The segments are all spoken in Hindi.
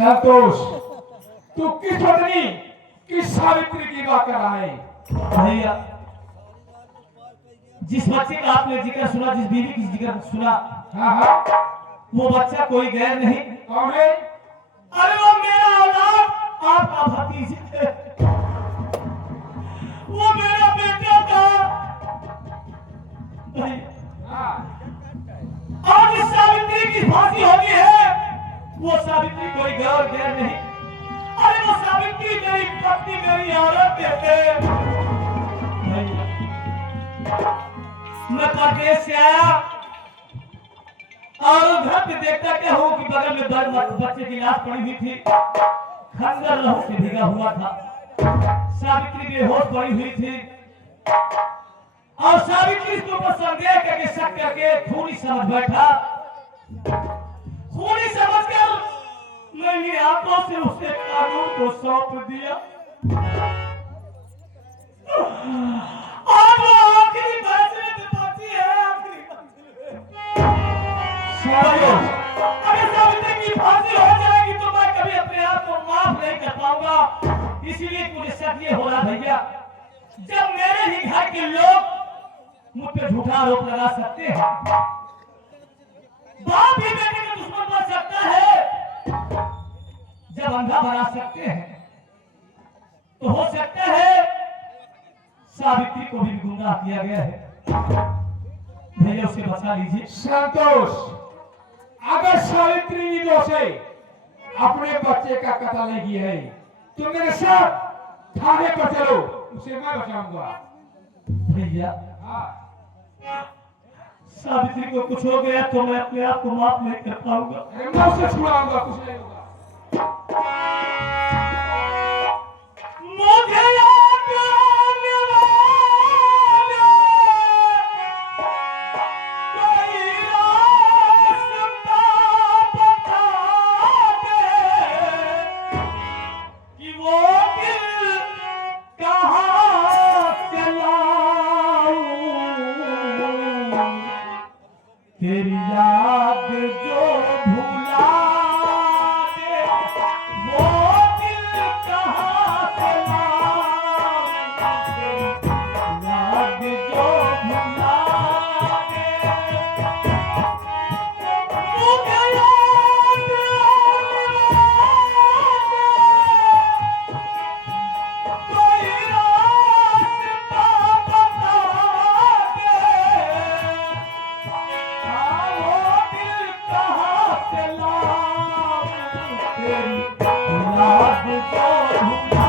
संतोष, तू किस पत्नी किस सावित्री की बात कर रहा है? भैया जिस बच्चे का आपने जिक्र सुना, जिस बीवी की जिक्र सुना, हाँ हाँ, वो बच्चा कोई गैर नहीं। कौन है? अरे वो मेरा औलाद, आपका भतीजा है। वो मेरा बेटा था। हाँ, और जिस सावित्री की फांसी होनी है, वो सावित्री कोई गैर नहीं। अरे वो सावित्री मेरी पत्नी, मेरी औरत है। मैं परदेश से आया और घर पे देखता क्या हूँ कि बगल में बच्चे की लाश पड़ी हुई थी, खंजर लहू से भीगा हुआ था। सावित्री बेहोश पड़ी हुई थी और सावित्री के ऊपर संदेह करके शक करके खूनी समझ बैठा। खूनी समझकर मैंने हाथों से उसे कानून को सौंप दिया और वो आखिरी फैसले पे पहुंची है। आखिरी अगर सावित्री की फांसी हो जाएगी तो मैं कभी अपने आप को माफ नहीं कर पाऊंगा। इसीलिए मुझे शक ये हो रहा भैया, जब मेरे ही घर के लोग मुझ पे झूठा आरोप लगा सकते हैं, बाप ही बेटे का दुश्मन बन सकता है, जब अंधा बना सकते हैं तो हो सकता है सावित्री को भी गुमराह किया गया है। भैया उसे बचा लीजिए। संतोष, अगर सावित्री ने से अपने बच्चे का कत्ल नहीं किया है तो मेरे साथ थाने पर चलो, उसे मैं बचाऊंगा। भैया सावित्री को कुछ हो गया तो मैं अपने आप को माफ नहीं कर पाऊंगा। मैं उसे छुड़ाऊंगा, कुछ नहीं होगा। मुझे याद आने वाले कोई रास्ता बता दे कि वो दिल कहाँ से लाऊं, तेरी याद जो भुला दे वो दिल कहाँ से लाऊं, तेरी याद जो भुला दे। मुझे याद कोई रास्ता बता दे, वो दिल कहाँ से लाऊं, तेरी याद जो भुला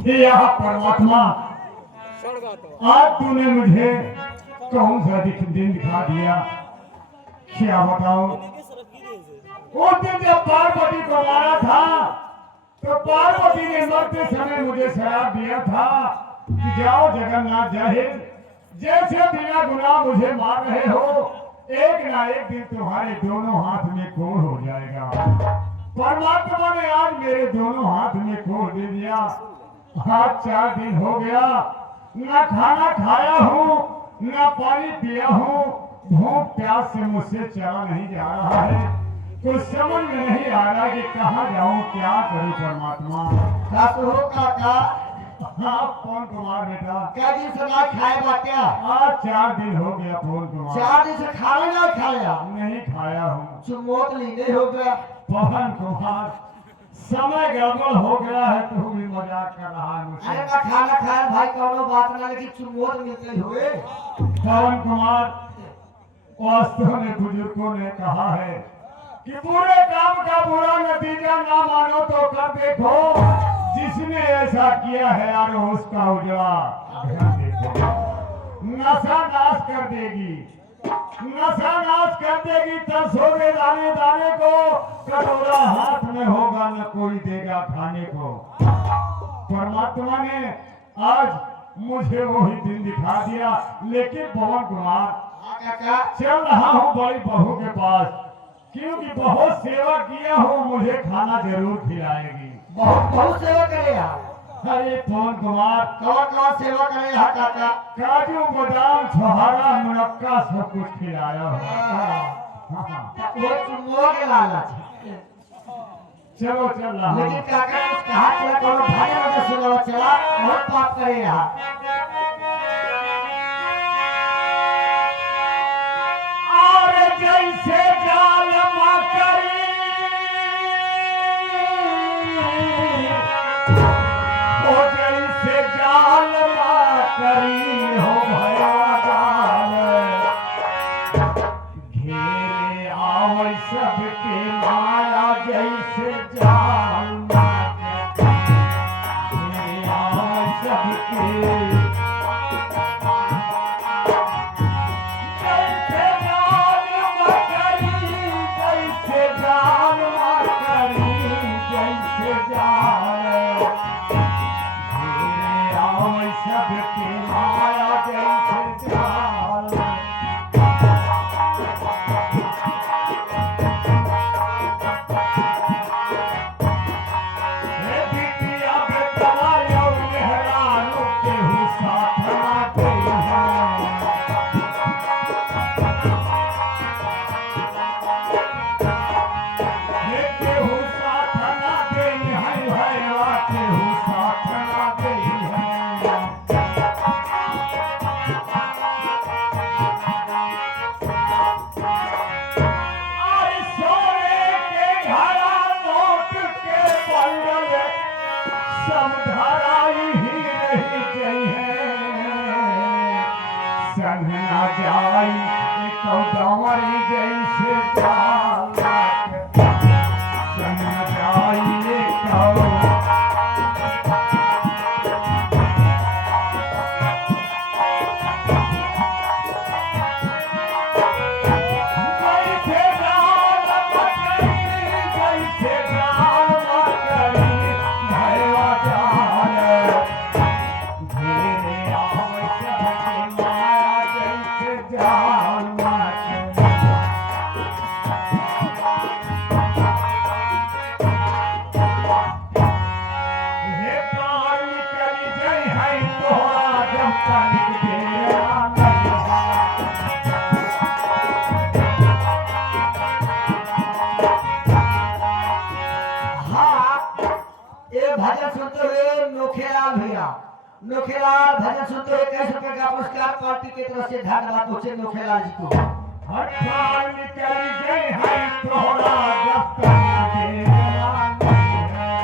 हे यहाँ परमात्मा, आज तूने मुझे कौन सा दिन दिखा दिया, क्या बताओ। उस दिन जब पार्वती को मारा था तो पार्वती ने मरते समय मुझे शराब दिया था कि जाओ जगन्नाथ जाहिर, जैसे बिना गुनाह मुझे मार रहे हो, एक ना एक दिन तुम्हारे दोनों हाथ में कोढ़ हो जाएगा। परमात्मा ने आज मेरे दोनों हाथ में कोढ़ दे दिया। आज 4 दिन हो गया, न खाना खाया हूँ न पानी पिया हूँ, भूख प्यास से मुझसे चला नहीं जा रहा है। कुछ समझ में नहीं आ रहा कि कहाँ जाऊँ, क्या करूँ परमात्मा। हो काका, हाँ पवन कुमार बेटा, क्या दिन से ना खाए बा क्या? आज 4 दिन हो गया पवन कुमार। 4 दिन से खाना ना खाया? नहीं खाया हूँ चुमोत लीने हो गया। पवन कुमार, समय गड़बड़ हो गया है, तू भी मजाक कर रहा है अरे मुझसे। मैं खाना खाया भाई, कौनो बात ना, लेकिन चुमोत मिलते हुए। पवन कुमार, वास्तव में बुजुर्गों ने कहा है कि बुरे काम का बुरा नतीजा ना मानो तो कर देखो, जिसने ऐसा किया है यार उसका उजड़ा ध्यान देखो, नशा नाश कर देगी। नशा नाश कर देगी तरसोगे दाने दाने को, कटोरा हाथ में होगा न कोई देगा खाने को। परमात्मा ने आज मुझे वही दिन दिखा दिया, लेकिन पवन कुमार चल रहा हूँ बड़ी बहू के पास, क्योंकि बहुत सेवा किया हूँ, मुझे खाना जरूर खिलाएगी। बहुत बहुत सेवा करे आप। अरे पवन कुमार, कौन सेवा करे यहाँ काका? काजू बादाम छोहारा मुनक्का सब कुछ खिलाया हो। वो चुम्बो के लालच है। चलो चल रहा हूँ। लेकिन काका कुछ कहा चला, कोनो भाई वजह सुना चला, बहुत पाप करे यहाँ। और जैसे जाल मकड़ी, ओ जैसे जाल मकड़ी हो भया जाल, घेरे आवै सबके माया जैसे जाल मकड़ी, घेरे आवै सबके नोखेलाल भजन सुनते हुए 21 रुपए का पुरस्कार पार्टी की तरफ से धन्यवाद पहुंचे नोखेलाल जी को। हर साल निकल गए हैं तोहरा जब तक देना नहीं है।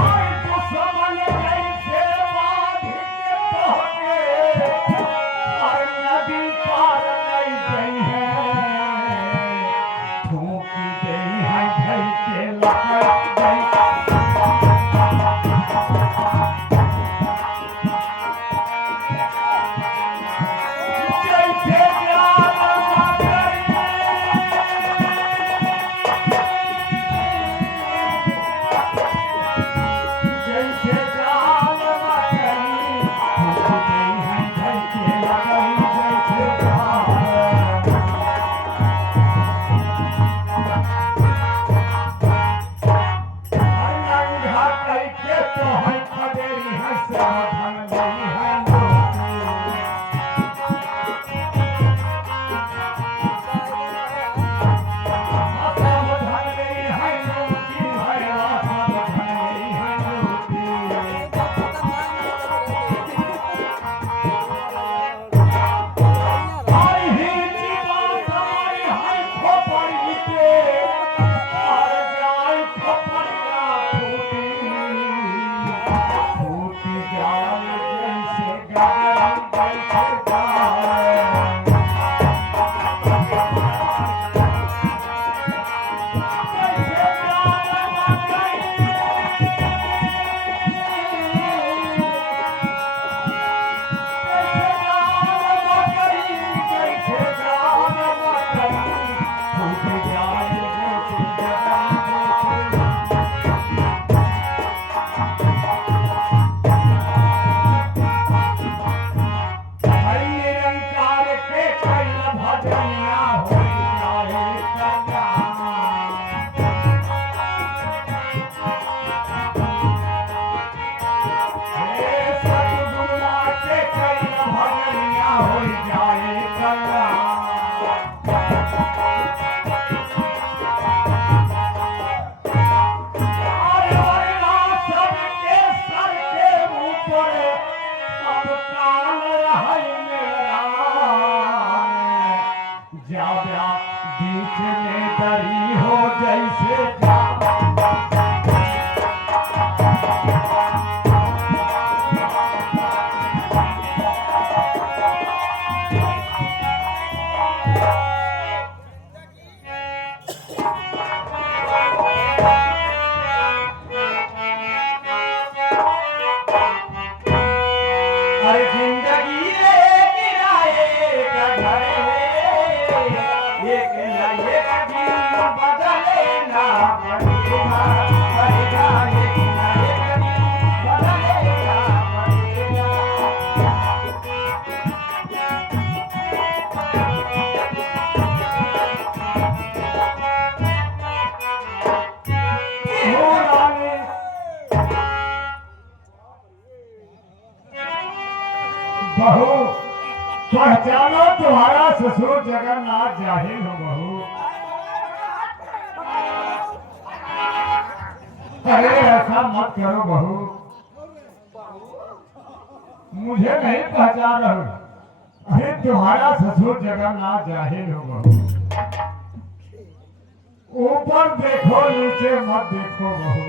और तो समझ जैसे बाधी के पहुंचे, और नदी पार नहीं गई है, ठोकी गई है भई के लपट गई। Yeah. कान है मेरा जाव्या बीच में दरी हो जैसे जा अरे जिंदगी एक किराए का घर है एक ना एक दिन बदलेना पड़ेगा पड़ेगा एक ना एक दिन बदलेना पड़ेगा हो रानी बहू पहचानो तुम्हारा ससुर जगन्नाथ जाहिल हो बहू अरे ऐसा मत करो बहू मुझे नहीं पहचान रहे अरे तुम्हारा ससुर जगन्नाथ जाहिल हो बहू ऊपर देखो नीचे मत देखो बहू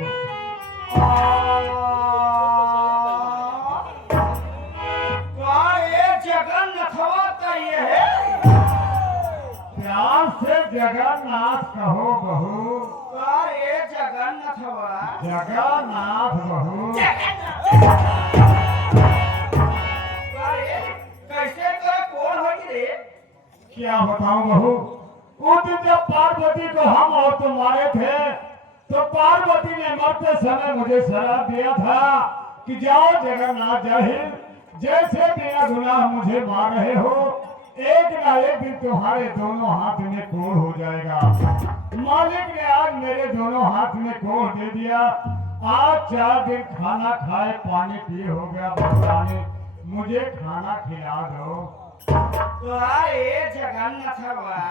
प्यार से जगन्नाथ कहो बहू जगन्नाथ जगन्नाथ बहू कैसे तो कौन हो रे क्या बताऊं बहू उस दिन जब पार्वती को हम और तुम मारे थे तो पार्वती ने मरते समय मुझे शराब दिया था कि जाओ जगन्नाथ जाहिल जैसे बिना गुनाह मुझे मार रहे हो एक ना एक दिन तुम्हारे दोनों हाथ में कोढ़ हो जाएगा मालिक ने आज मेरे दोनों हाथ में कोढ़ दे दिया आज 4 दिन खाना खाए पानी पिए हो गया भगवान मुझे खाना खिला दो तुम्हारे जगन्नाथ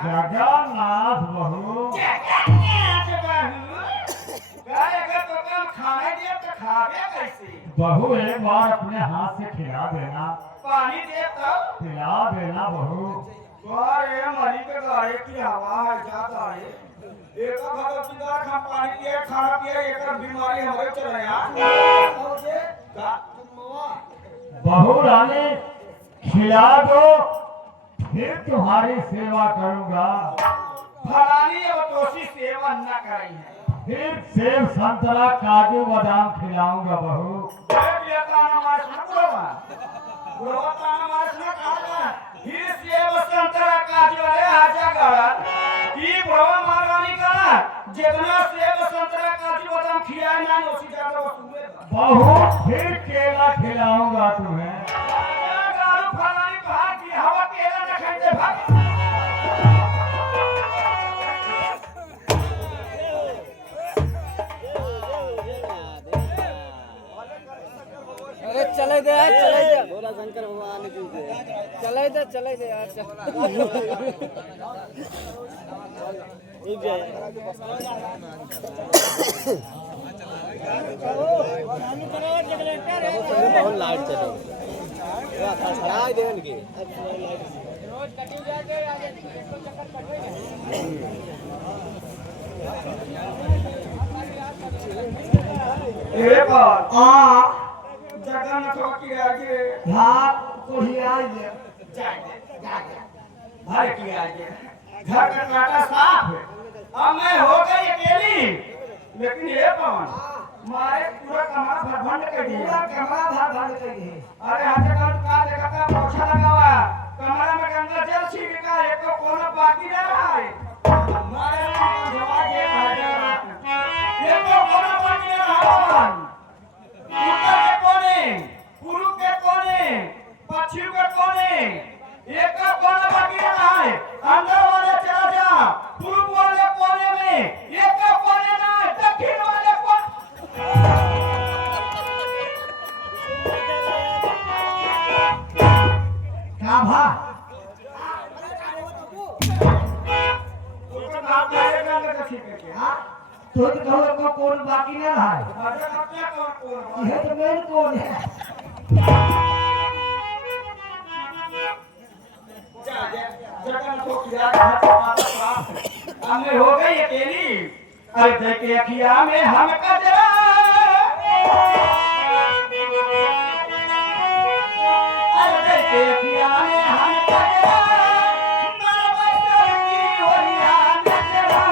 जगन्नाथ बहू खाने दे तो खावे कैसे बहू एक बार अपने हाथ से खिला देना पानी दे तब खिला देना बहू अरे मरी के गाड़े की हवा है जा गाड़े एक भगवती का खा पानी पिए खाना पिए एक बीमारी हमारे चल रहा बहू रानी खिला दो फिर तुम्हारी सेवा करूंगा फलानी और तोसी सेवा न करी है फिर सेब संतरा काजू बादाम खिलाऊंगा बहू देख लेता नमाज न बुढ़वा बुढ़वा ता नमाज न खाना फिर सेब संतरा काजू अरे आजा गाड़ा ई बुढ़वा महारानी का जितना सेब संतरा काजू बादाम खिलाए ना उसी ज्यादा वसूले बहू फिर केला खिलाऊंगा तुम्हें गाड़ू फलानी भाग की हवा केला न खाते भाग अरे चले दे यार बोला शंकर भगवान की चले दे यार बहुत लाइट चले खड़ा दे इनकी जगन्नाथ की आगे भाग कोई आइए भाई की आगे घर का काटा साफ है अब मैं हो गई अकेली लेकिन ये पवन मारे पूरा कमरा भरभंड कर दिया अरे हाथे का दुकान देखा था पोछा लगा हुआ कमरा में गंगा जल छीट का एक तो कोना बाकी रह रहा है मारे जवाब ये भाई एक तो कोना बाकी रह रहा है उत्तर के कोने पूर्व के कोने पश्चिम के कोने एक का कोना बाकी रहा है अंदर वाले चला जा पूर्व वाले कोने में एक का कोने ना दक्षिण वाले कोने क्या भा उसका नाम लेगा लगा ठीक है हां तो कहो को कौन बाकी नहीं रहा है अरे अपने कौन यह तो मेन कौन है हमें हो गई अकेली। अरे देखे अखिया में हम कजरा, अरे देखे अखिया में हम कजरा, मरबसर की ओरिया नजरा,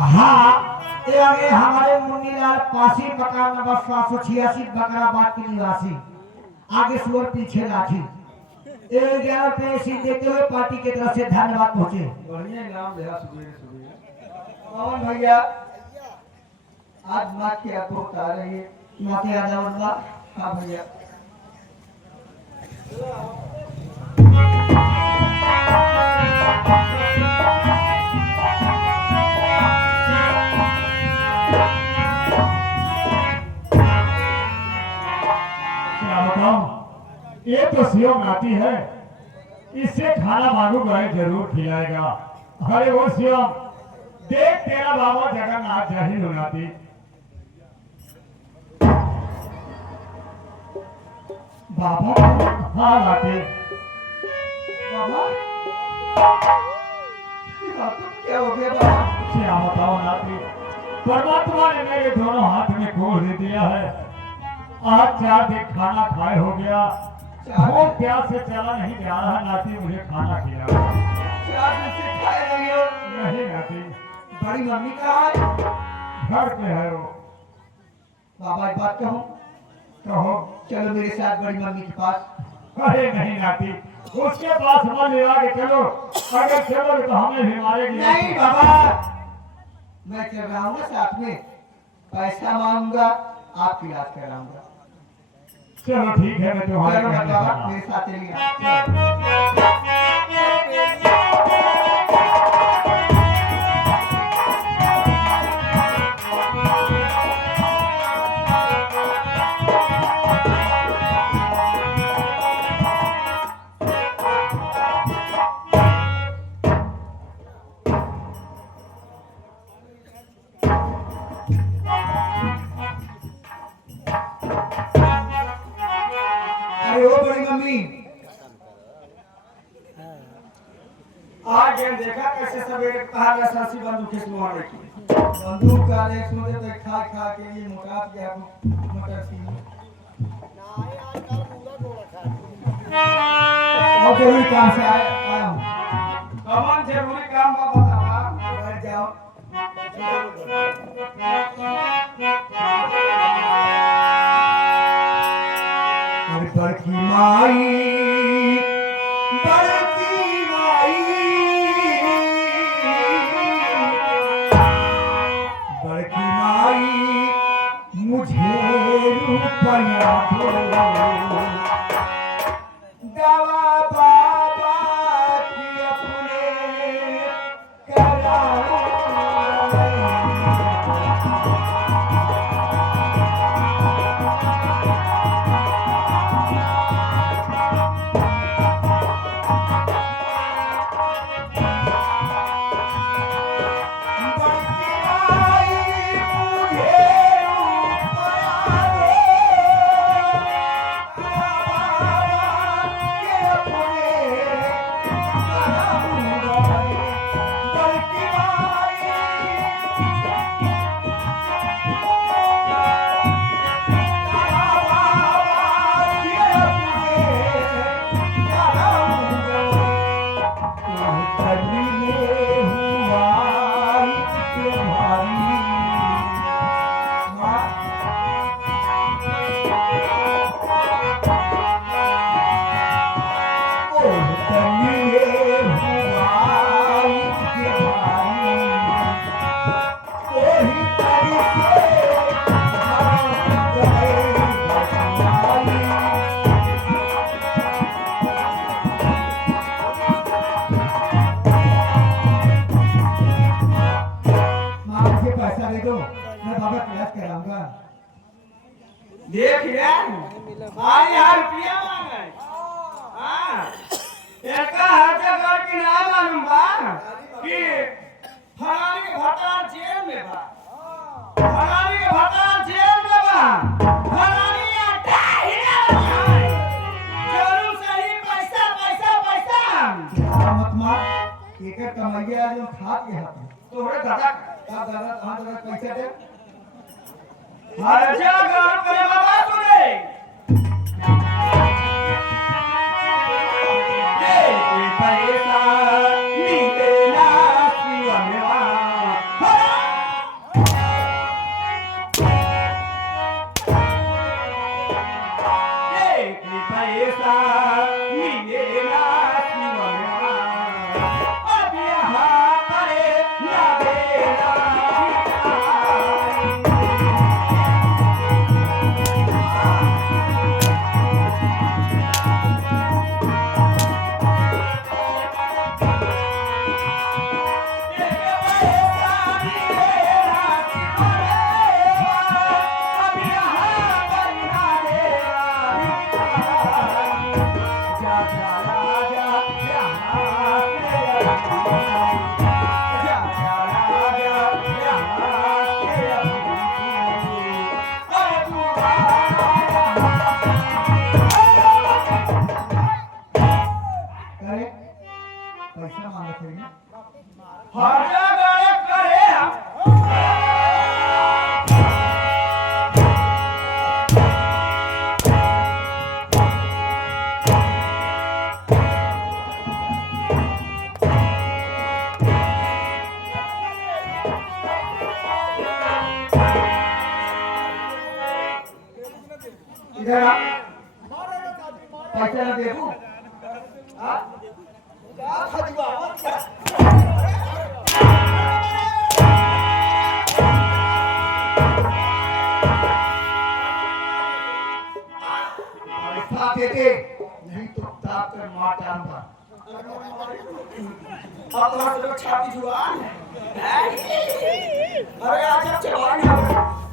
हाँ, ये आगे हमारे मुन्नीलाल पासी मकान नंबर 786 बकराबाद के निवासी, आगे सुअर पीछे लाठी। 11 रुपए सीट देते हुए पार्टी की तरफ से धन्यवाद पहुंचे। बढ़िया इनाम दिया सुबह सुबह। पवन भैया आज माँ की आपको बता रही है। माँ के राजा वर्मा। हाँ भैया क्या बताऊं, ये तो शिवम आती है, इससे खाना मांगू गए जरूर खिलाएगा। अरे वो शिवम, देख तेरा बाबा जगन्नाथ जाहिर होनाती। बाबा? हाँ नाती। बाबा क्या हो गया बाबा? क्या बताओ नाती, परमात्मा ने मेरे दोनों हाथ में खोल दे दिया है। आज 4 दिन खाना खाए हो गया, बहुत प्यास से चला नहीं जा रहा नाती, मुझे खाना खिला। 4 दिन से खाए नहीं हो? नहीं नाती। बड़ी मम्मी कहाँ है? घर पे है वो। बाबा एक बात कहूँ? कहो। चलो मेरे साथ बड़ी मम्मी के पास। अरे नहीं नाती, उसके पास हमें ले आके चलो, अगर चलो तो हमें भी मारेगी। नहीं बाबा, मैं चल रहा हूँ ना साथ में, पैसा मांगूंगा, आपकी इलाज कराऊंगा। चलो ठीक है, मैं तुम्हारे चलो कहने बाबा वाला। मेरे साथ चलिए। अरे ओ बड़ी मम्मी, आज देखा कैसे सवेरे कहा रसासी बंदूक से मारने की। बंदूक का एक सोचे तो खा खा के लिए मोटा गया मटर सी। और जरूरी काम से आया हूँ। कमान जरूरी काम का बतावा। बैठ जाओ। अरे बड़की माई, बड़की माई, बड़की माई, मुझे रुपया दो, दवा बाबा की अपने कराऊं। देख रे आई यार रुपया मांगे हां एका हजार की ना मालूम बा कि फलानी के भत्ता जेल में बा फलानी के भत्ता जेल में बा फलानी आटा हिला जरूर सही पैसा पैसा पैसा मत मार एक कमाइया जो खा के हाथ तोरे दादा का दादा कहां दादा पैसे दे हरजा गार करे बाबा सुने ये पैसा मिले ना शिवनवा ये पैसा मिले ना शिवनवा अब यहाँ परे ना बेरा करे पैसा मांगत है हरजा गार करे इधर आ पैसा ना दे तू पैसा दे दे नहीं तो ताप कर मार डालूंगा अब तुम्हारा तो छाती जुआन है अरे आज जवान है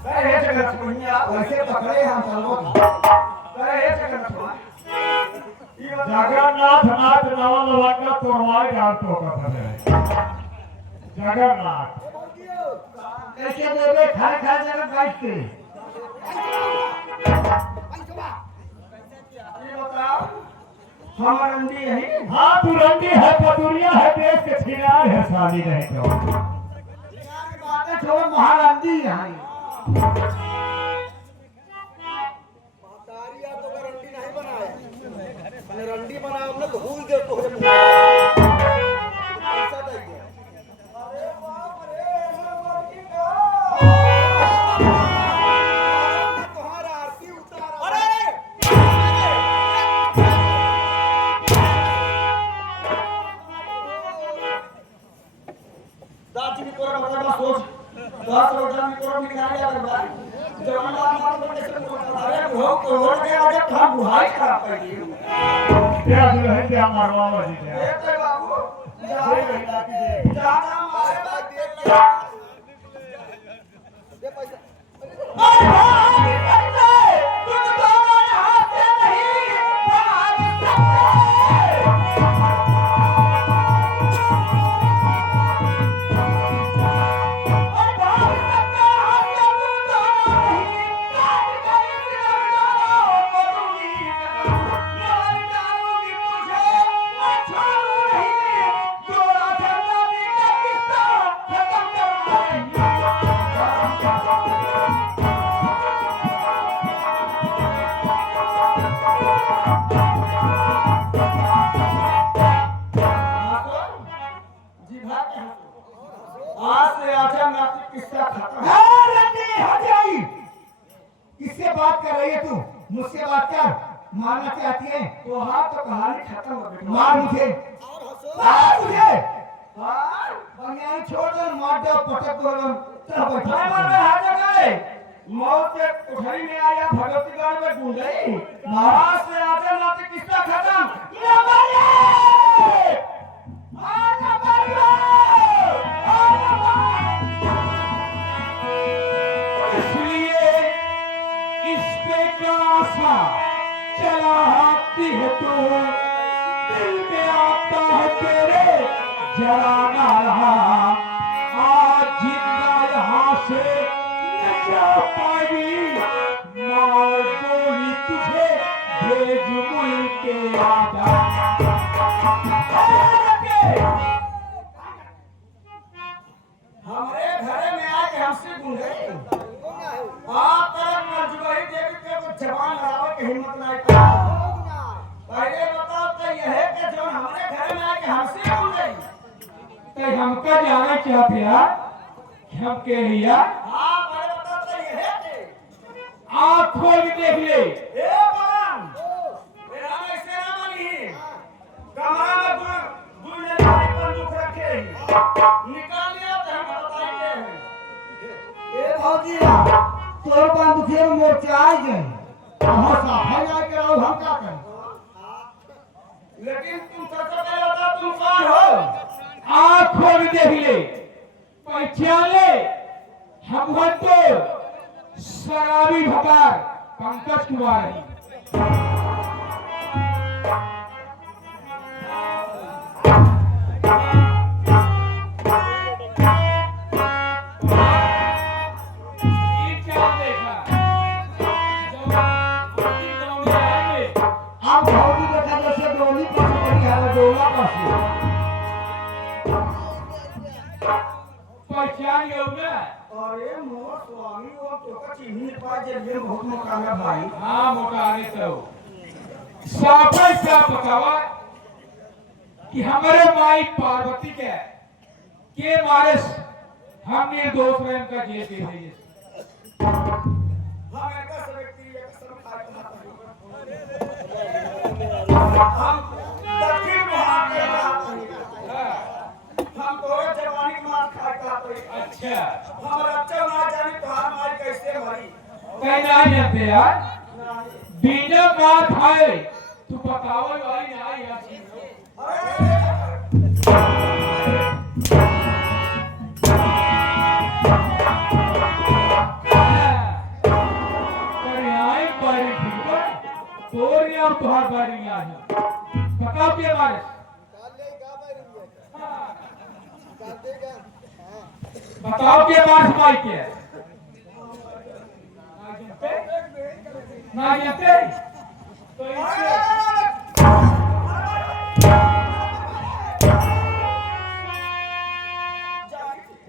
अरे ये जगह सुनिया पैसे पकड़े हम चलो अरे ये जगह सुनिया जगन्नाथ नाथ नवा नवा का तोड़वाए डाल तो का था जगन्नाथ कैसे देवे खाए खाए जगह काटते ये बताओ हम रंडी है हाँ तू रंडी है पटुरिया है देश के छिनार है शादी नहीं तो बातें छोड़ महारंडी है रंडी बनाया हमने तो भूल गए तो पैसा दे दिया अरे बाप रे लड़की का तुम्हारा आरती उतारा अरे दादी भी तोरा मतलब सोच 10 रोजा में तोरा निकाल लिया करवा जवान मार को कैसे अरे हो करोड़ के आगे हम बुहाई खराब कर दी क्या दुल्हन क्या मरवा वाली है ए ते बाबू ज्यादा मारे बात दे पैसा अरे भाई करते तुम दोनों यहाँ से नहीं भाग आज से आजा नाती किस्सा खत्म हाँ रंडी हट जाई किससे बात कर रही है तू मुझसे बात कर मारना चाहती है तो हाँ तो कहानी खत्म हो गई मार मुझे मार मुझे बंगाली छोड़ दो मार दो पटक दो तब मैं मर में हाथ गए मौत के कोठरी में आया भगवतीगढ़ में ढूंढ गई आज से आजा नाती किस्सा खत्म न मरिए न मरिए इसलिए इस पे का आशा चला आती है तू, दिल में आता है तेरे जलाना रहा। आज जिंदा यहाँ से न जा पाएगी, मार गोली तुझे भेज मुल्क के आजा। हमारे घरे में आके हमसे गुण गए। आप तरफ न जुगाई देवी के को जवान लड़ावे की हिम्मत नहीं कर। पहले बताओ तो यह है कि जो हमारे घर में आके हमसे गुण गई। तो हमका जाना चाहते यार, हम के लिया हाँ पहले बताओ तो यह है कि आँख खोल के देख ले। ए बाम मेरा ऐसे ना बनी। कमरा में दूर ले जाने पर दुख रखे निकाल लिया तो हम बताएंगे। ए भौजिया तोर बंदूके में मोर्चा आ गए बहुत सफाई आ के रहो हम क्या करें। लेकिन तुम सबसे पहले बताओ तुम कौन हो। आँख खोल के देख ले, पहचान ले। हम तो शराबी भकार पंकज कुमार है। ये क्या देखा? जब दौड़े आएंगे, आप भौजी देखा जैसे डोली पर से बड़ी है डोला पर से। पहचान गए होंगे। अरे मोर स्वामी वो तो का चिन्ह नहीं पाए जल्दी बहुत मकान है भाई। हाँ मोटाने तो साफे साफ बतावा कि हमारे माई पार्वती के मारे हम निर्दोष में इनका जेल दे दिए। हम इनका सब व्यक्ति एक सब खाए हम दक्षिण बिहार के हम तोरे जवानी के मार खाए का। अच्छा हमारा अच्छा ना जाने तुम्हारा माई कैसे मरी। कहीं ना जानते यार, बिना मार खाए तू बताओ वाली ना यार। तुहार बारी में आज बताओ के बारे बताओ के बारे भाई के ना जानते तो इससे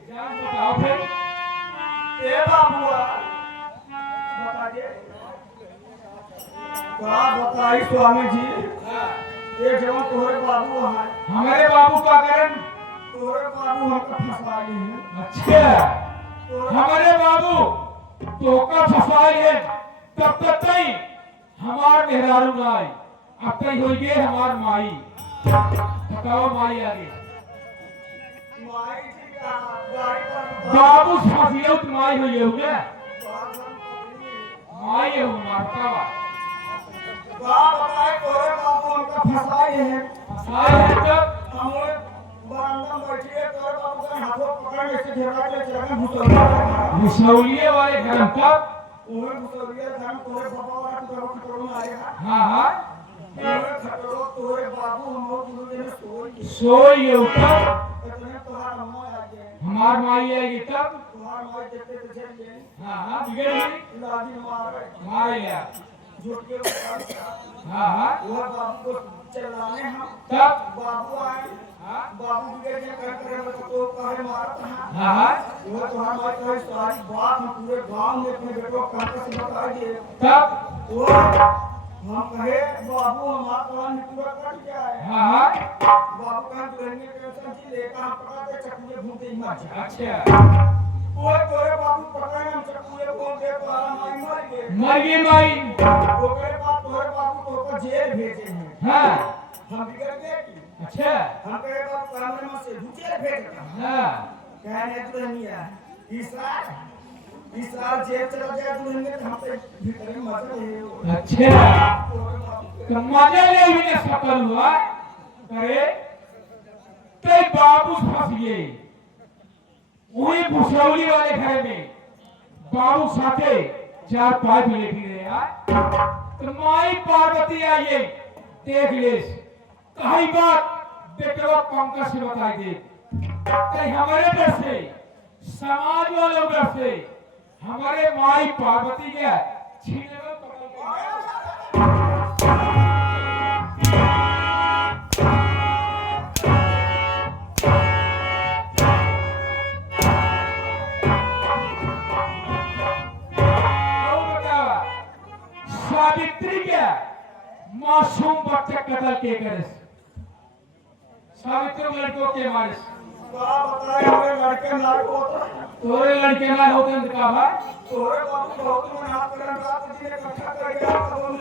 जान बताओ फिर। ए बाबूआ बता दे क्या बताई स्वामी जी। ये जवान तोहरे बाबू हैं। हमारे बाबू का कारण तोहरे बाबू हमको फंसा लिए हैं। अच्छा हमारे बाबू तो का फसाई है तब तक नहीं हमार मेहरारू ना आई अब तक हो गए हमार माई। बताओ माई आगे माई जी का गाड़ी पर बाबू फंसियो तो माई हुई है बात हम पकड़ी। माई है मारता हुआ क्या बताए तोहरे बाबू हमको फंसाए हैं। फसाई है तब हम बरामदा में बैठिए तोहरे बाबू का हाथों पकड़ के झगड़ा के चला घुसौलिया मुसौलिये वाले घर तब उहे घुसौलिया घर तोहरे बाबा वाला तो खतरो में आएगा। हाँ हाँ उहे खतरो तोहरे बाबू हम और गुरु जी ने सोई सोई है ऊपर इतने तोहार मां आ गए। हमार माई आएगी तब। तुम्हार माई देखते तो झेल गए। हाँ हाँ बिगड़ गई लाजी मार मार लिया। झुट के हाँ हाँ वह बाबू को चलाने हम तब बाबू आए। हाँ बाबू बिगड़ गए कर करे तो कहे मारत हैं। हाँ हाँ वो तुम्हार माई कहे सारी बात हम पूरे गांव में अपने बेटों को कहकर से बता दिए। तब वो हम कहे बाबू हमारा प्लान पूरा कट जाए। हाँ हाँ बाबू कहा दुल्हन के संजी लेकर हम पकड़ के चकुए घूमते ही मर जाए। अच्छा वो तोरे बाबू पकड़े हम चकुए घूमते तो माई मर गए। मर गई माई। ओकरे बाद तोरे बाबू को जेल भेजे हैं। हाँ हम बिगड़ गए कि अच्छा हम कहे बाबू कमरे में से जेल भेज रहा। हाँ कहने दुल्हनिया इस साल जेल चला जाए दुल्हन के हम पे भीतर में मजा है। अच्छा तोरे बाबू तो मजा ले भी सफल हुआ करे ते बाबू फंस गए वही भुसौली वाले घर में बाबू साथे 4-5 लेके गए है तो माई पार्वती आइए देख ले कही बात बेटवा पंकज से बताई दे कहीं हमारे घर से समाज वालों घर से हमारे माई पार्वती के छीने में पकड़ सावित्री के मासूम बच्चे कत्ल के करे सावित्री लड़कों के मारे बताए हमारे लड़के लायक होता तोरे लड़के ना होते हैं का भाई तोरे बाबू बहुत में हाथ कर रात जी इकट्ठा कर गया तब हम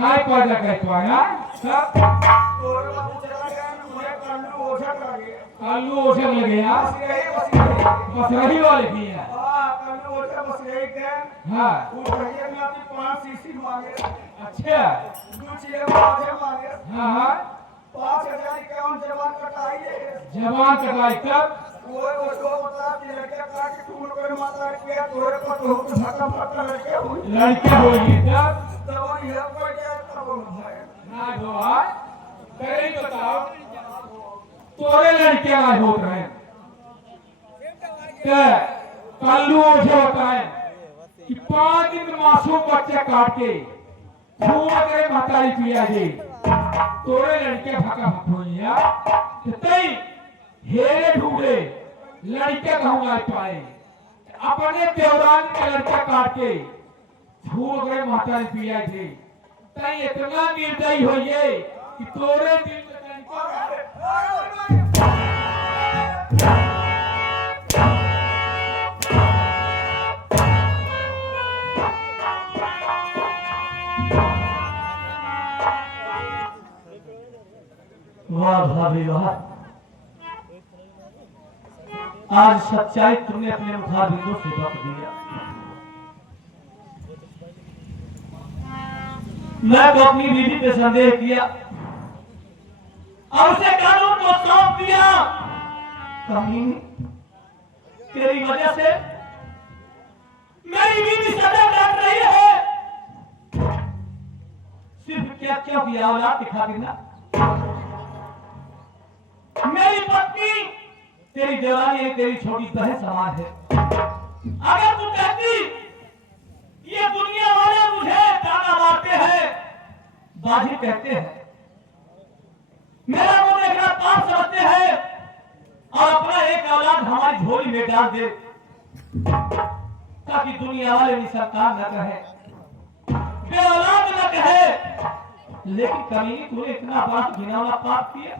नहीं पैदा कर पाया सब तोरे बाबू चला गया मुझे कालू ओझा कर गया कालू ओझा लग गया बस रही वाले भी है हां कालू ओझा बस यही के हाँ वो भैया में अपनी 5 सीसी मांगे अच्छा दो चीजें मांगे हाँ हाँ 5000 इक्यावन जवान कटाई है जवान कटाई तब वो तो बता कि लड़के का कि तुम लोगों ने माता किया तोरे पर तो धक्का फटका लड़के हुई लड़के हो गए तब तो ये कोई क्या तब भाई ना भाई तेरे ही बताओ तोरे लड़के ना हो रहे हैं कालू ओझा होता है कि 5 दिन में मासूम बच्चे काट के खून करे महतारी पिया जी तोरे लड़के भका भकोइया तई हेरे ढूंढे लड़के कहूँ आ पाए अपने देवरान के लड़के काट के खून करे महतारी पिया जी तई इतना निर्दयी होइए कि तोरे दिल में वाह भाभी वाह आज सच्चाई तुमने अपने मुखाबिंदों से बक दिया मैं तो अपनी बीवी पे संदेह किया और उसे कानून को सौंप दिया कमीनी तेरी वजह से मेरी बीवी सजा काट रही है सिर्फ क्या क्यों किया औलाद की खातिर ना मेरी पत्नी तेरी देवरानी तेरी छोटी बहन समान है अगर तू कहती ये दुनिया वाले मुझे ताना मारते हैं बाजी कहते हैं मेरा मुंह देखना पाप समझते हैं और अपना एक औलाद हमारी झोली में डाल दे ताकि दुनिया वाले भी सरकार न कहे बे औलाद न कहे लेकिन कभी तूने इतना बड़ा घिनौना पाप किया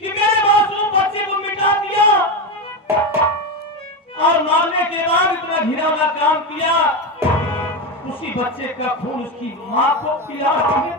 कि मेरे मासूम बच्चे को मिटा दिया और मारने के बाद इतना घिनौना काम किया उसी बच्चे का खून उसकी मां को पिला दिया